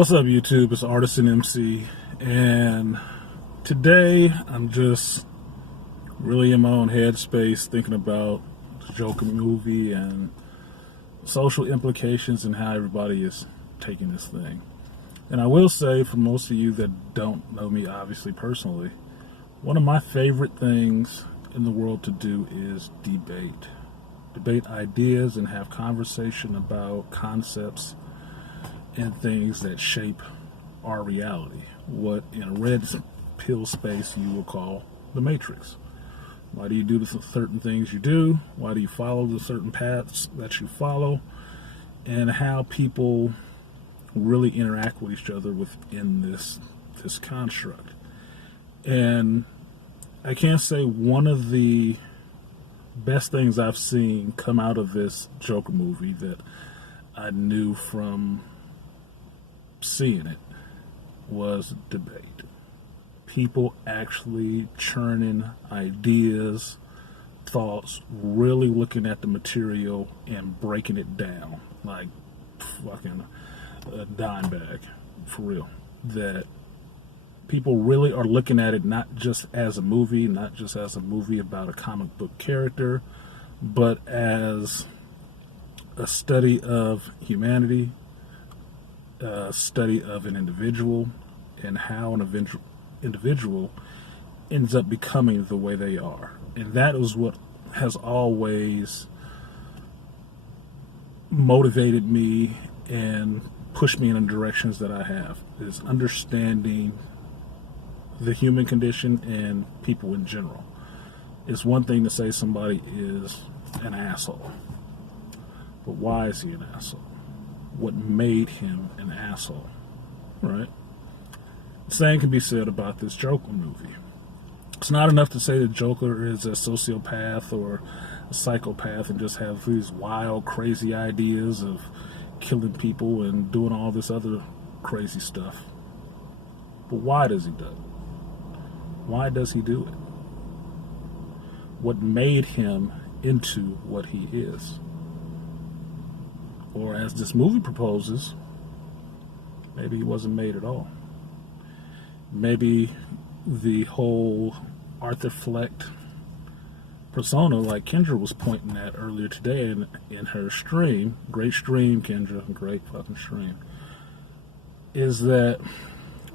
What's up, YouTube? It's Artisan MC, and today I'm just really in my own headspace thinking about the Joker movie and social implications and how everybody is taking this thing. And I will say, for most of you that don't know me obviously personally, one of my favorite things in the world to do is debate ideas and have conversation about concepts and things that shape our reality, what in a red pill space you will call the Matrix. Why do you do the certain things you do? Why do you follow the certain paths that you follow? And how people really interact with each other within this construct. And I can't say one of the best things I've seen come out of this Joker movie that I knew from seeing it was debate. People actually churning ideas, thoughts, really looking at the material and breaking it down like fucking a dime bag, for real. That people really are looking at it not just as a movie, not just as a movie about a comic book character, but as a study of humanity, a study of an individual, and how an individual ends up becoming the way they are. And that is what has always motivated me and pushed me in the directions that I have, is understanding the human condition and people in general. It's one thing to say somebody is an asshole, but why is he an asshole? What made him an asshole, right? The same can be said about this Joker movie. It's not enough to say that Joker is a sociopath or a psychopath and just have these wild, crazy ideas of killing people and doing all this other crazy stuff. But why does he do it? Why does he do it? What made him into what he is? Or as this movie proposes, maybe he wasn't made at all. Maybe the whole Arthur Fleck persona, like Kendra was pointing at earlier today in her stream, great stream, Kendra, great fucking stream, is that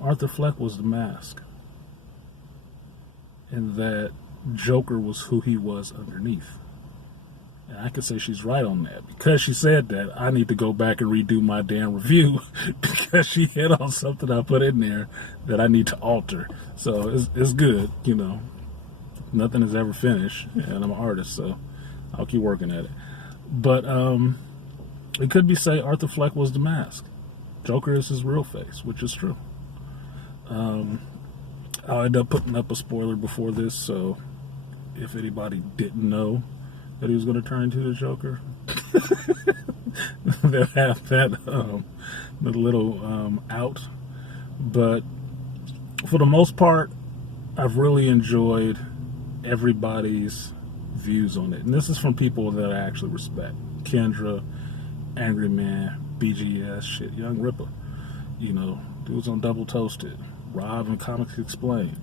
Arthur Fleck was the mask. And that Joker was who he was underneath. And I can say she's right on that. Because she said that, I need to go back and redo my damn review because she hit on something I put in there that I need to alter. So it's good, you know. Nothing is ever finished, and I'm an artist, so I'll keep working at it. But it could be say Arthur Fleck was the mask. Joker is his real face, which is true. I'll end up putting up a spoiler before this, so if anybody didn't know that he was going to turn into the Joker, they'll have that little out. But for the most part, I've really enjoyed everybody's views on it. And this is from people that I actually respect. Kendra, Angry Man, BGS, shit, Young Ripper. You know, dudes on Double Toasted, Rob and Comics Explained.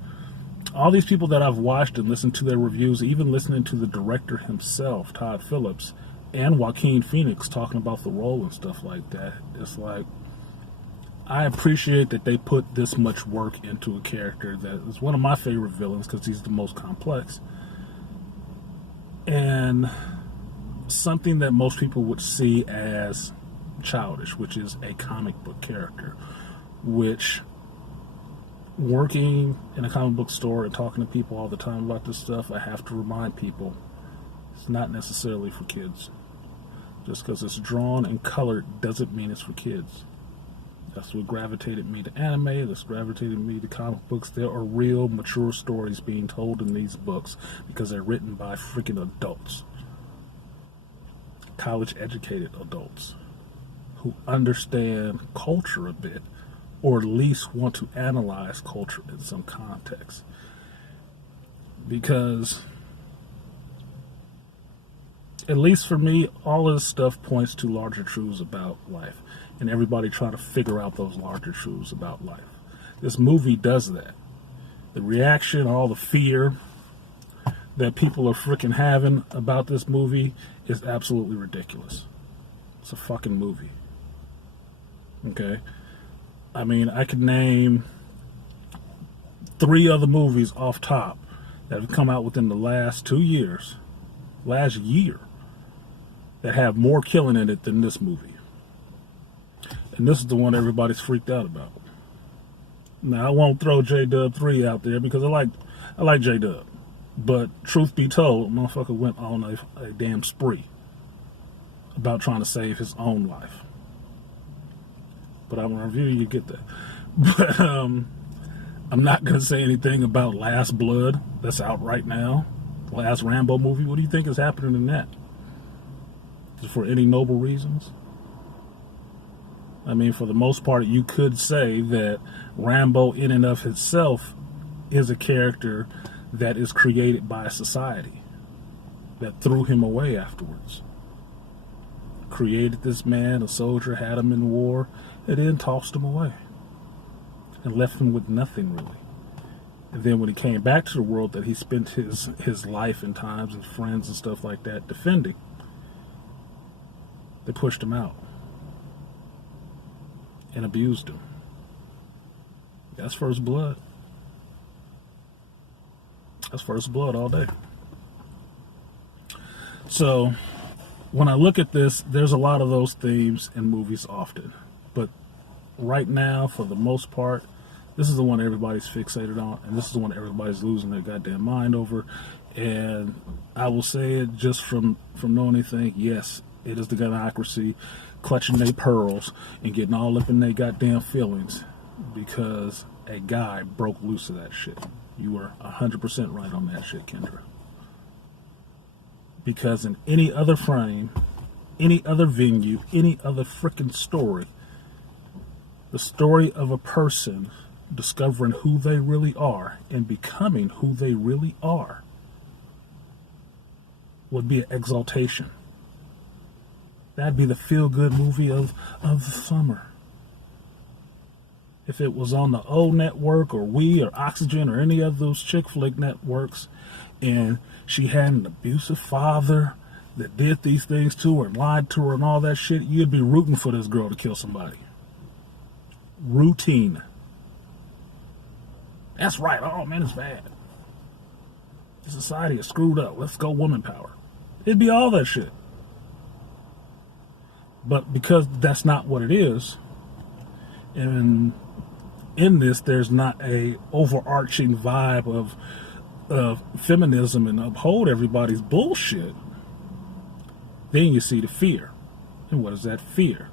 All these people that I've watched and listened to their reviews, even listening to the director himself, Todd Phillips, and Joaquin Phoenix talking about the role and stuff like that, it's like, I appreciate that they put this much work into a character that is one of my favorite villains because he's the most complex. And something that most people would see as childish, which is a comic book character, which, working in a comic book store and talking to people all the time about this stuff, I have to remind people it's not necessarily for kids. Just because it's drawn and colored doesn't mean it's for kids. That's what gravitated me to anime, that's gravitated me to comic books. There are real mature stories being told in these books because they're written by freaking adults. College educated adults who understand culture a bit, or at least want to analyze culture in some context. Because At least for me, all of this stuff points to larger truths about life, and everybody trying to figure out those larger truths about life. This movie does that. The reaction, all the fear that people are freaking having about this movie is absolutely ridiculous. It's a fucking movie. Okay? I mean, I could name 3 other movies off top that have come out within the last 2 years, last year, that have more killing in it than this movie. And this is the one everybody's freaked out about. Now, I won't throw J-Dub 3 out there because I like J-Dub. But truth be told, motherfucker went on a damn spree about trying to save his own life. But I'm going to review you get that. But I'm not going to say anything about Last Blood that's out right now. Last Rambo movie. What do you think is happening in that? For any noble reasons? I mean, for the most part, you could say that Rambo in and of itself is a character that is created by a society that threw him away afterwards. Created this man, a soldier, had him in war, and then tossed him away. And left him with nothing, really. And then when he came back to the world that he spent his life and times and friends and stuff like that defending, they pushed him out and abused him. That's first blood. That's first blood all day. So, when I look at this, there's a lot of those themes in movies often. But right now, for the most part, this is the one everybody's fixated on, and this is the one everybody's losing their goddamn mind over. And I will say it just from knowing anything, yes, it is the gynocracy clutching their pearls and getting all up in their goddamn feelings because a guy broke loose of that shit. You were 100% right on that shit, Kendra. Because in any other frame, any other venue, any other frickin' story, the story of a person discovering who they really are and becoming who they really are would be an exaltation. That'd be the feel-good movie of the summer. If it was on the O Network or We or Oxygen or any of those chick flick networks, and she had an abusive father that did these things to her and lied to her and all that shit, you'd be rooting for this girl to kill somebody. Routine. That's right. Oh, man, it's bad. The society is screwed up. Let's go woman power. It'd be all that shit. But because that's not what it is, and in this, there's not a overarching vibe of feminism and uphold everybody's bullshit, then you see the fear. And what is that fear?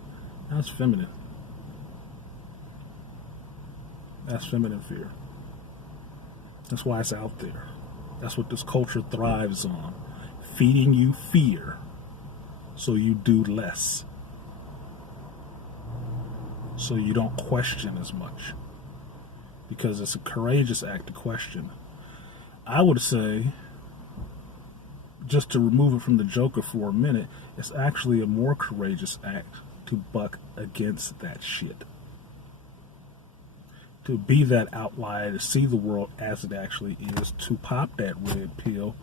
That's feminine. That's feminine fear. That's why it's out there. That's what this culture thrives on. Feeding you fear so you do less. So you don't question as much. Because it's a courageous act to question. I would say, just to remove it from the Joker for a minute, it's actually a more courageous act to buck against that shit. To be that outlier, to see the world as it actually is, to pop that red pill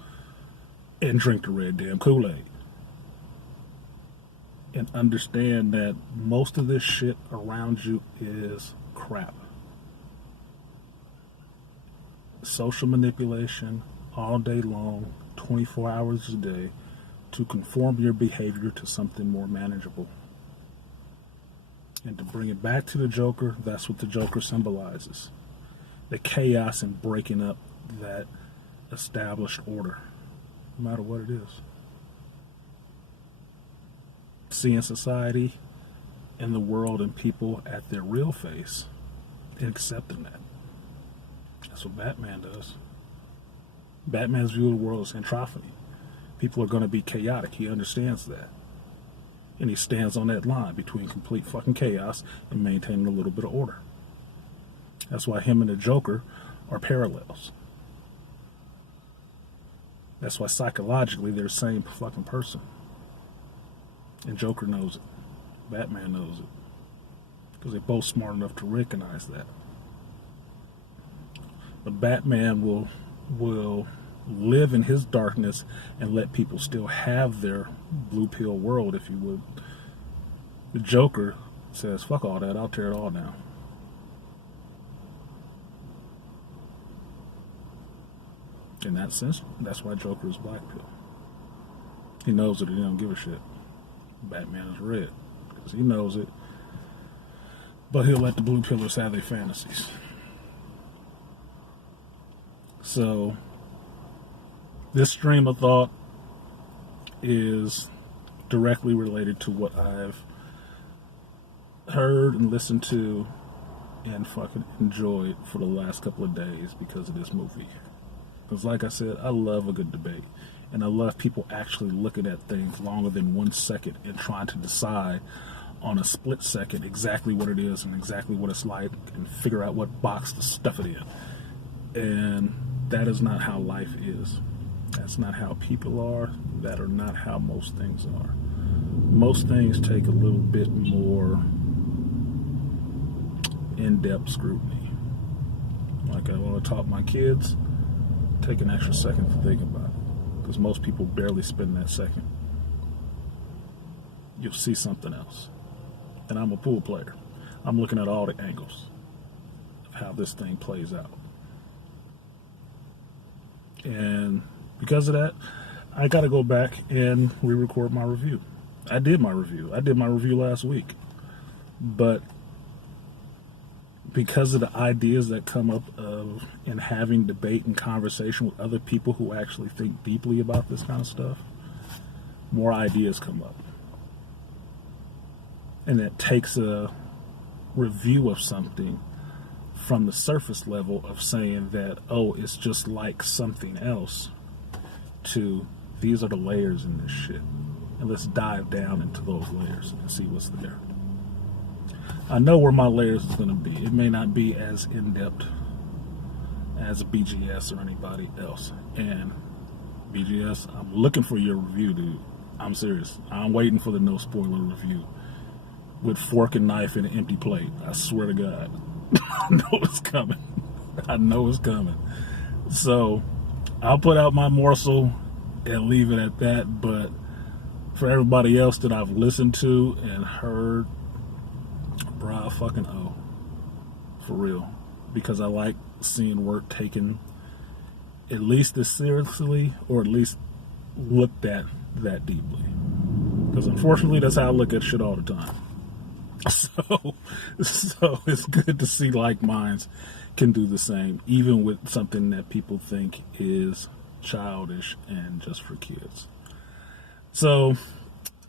and drink the red damn Kool-Aid. And understand that most of this shit around you is crap. Social manipulation all day long, 24 hours a day, to conform your behavior to something more manageable. And to bring it back to the Joker, that's what the Joker symbolizes. The chaos and breaking up that established order, no matter what it is. Seeing society and the world and people at their real face and accepting that. That's what Batman does. Batman's view of the world is entrophony. People are going to be chaotic. He understands that. And he stands on that line between complete fucking chaos and maintaining a little bit of order. That's why him and the Joker are parallels. That's why psychologically they're the same fucking person. And Joker knows it. Batman knows it. Because they're both smart enough to recognize that. But Batman will live in his darkness and let people still have their blue pill world, if you would. The Joker says, fuck all that, I'll tear it all down. In that sense, that's why Joker is black pill. He knows that he don't give a shit. Batman is red, because he knows it. But he'll let the blue pillars have their fantasies. So, this stream of thought is directly related to what I've heard and listened to and fucking enjoyed for the last couple of days because of this movie. Because like I said, I love a good debate. And I love people actually looking at things longer than 1 second and trying to decide on a split second exactly what it is and exactly what it's like and figure out what box to stuff it in. And that is not how life is. That's not how people are. That are not how most things are. Most things take a little bit more in-depth scrutiny. Like I want to taught my kids, take an extra second to think about it. Because most people barely spend that second. You'll see something else. And I'm a pool player. I'm looking at all the angles of how this thing plays out. And because of that, I got to go back and re-record my review. I did my review. I did my review last week. But because of the ideas that come up in having debate and conversation with other people who actually think deeply about this kind of stuff, more ideas come up. And it takes a review of something from the surface level of saying that, oh, it's just like something else, to these are the layers in this shit. And let's dive down into those layers and see what's there. I know where my layers is going to be. It may not be as in-depth as BGS or anybody else. And BGS, I'm looking for your review, dude. I'm serious. I'm waiting for the no spoiler review with fork and knife and an empty plate. I swear to God. I know it's coming. I know it's coming. So I'll put out my morsel and leave it at that. But for everybody else that I've listened to and heard, bro, fucking oh. For real. Because I like seeing work taken at least as seriously, or at least looked at that deeply. Because unfortunately, that's how I look at shit all the time. So it's good to see like minds can do the same, even with something that people think is childish and just for kids. So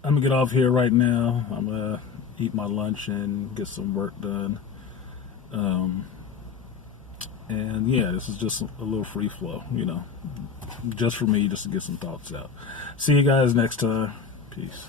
I'm gonna get off here right now. I'm gonna eat my lunch and get some work done. And yeah, this is just a little free flow, you know, just for me, just to get some thoughts out. See you guys next time. Peace.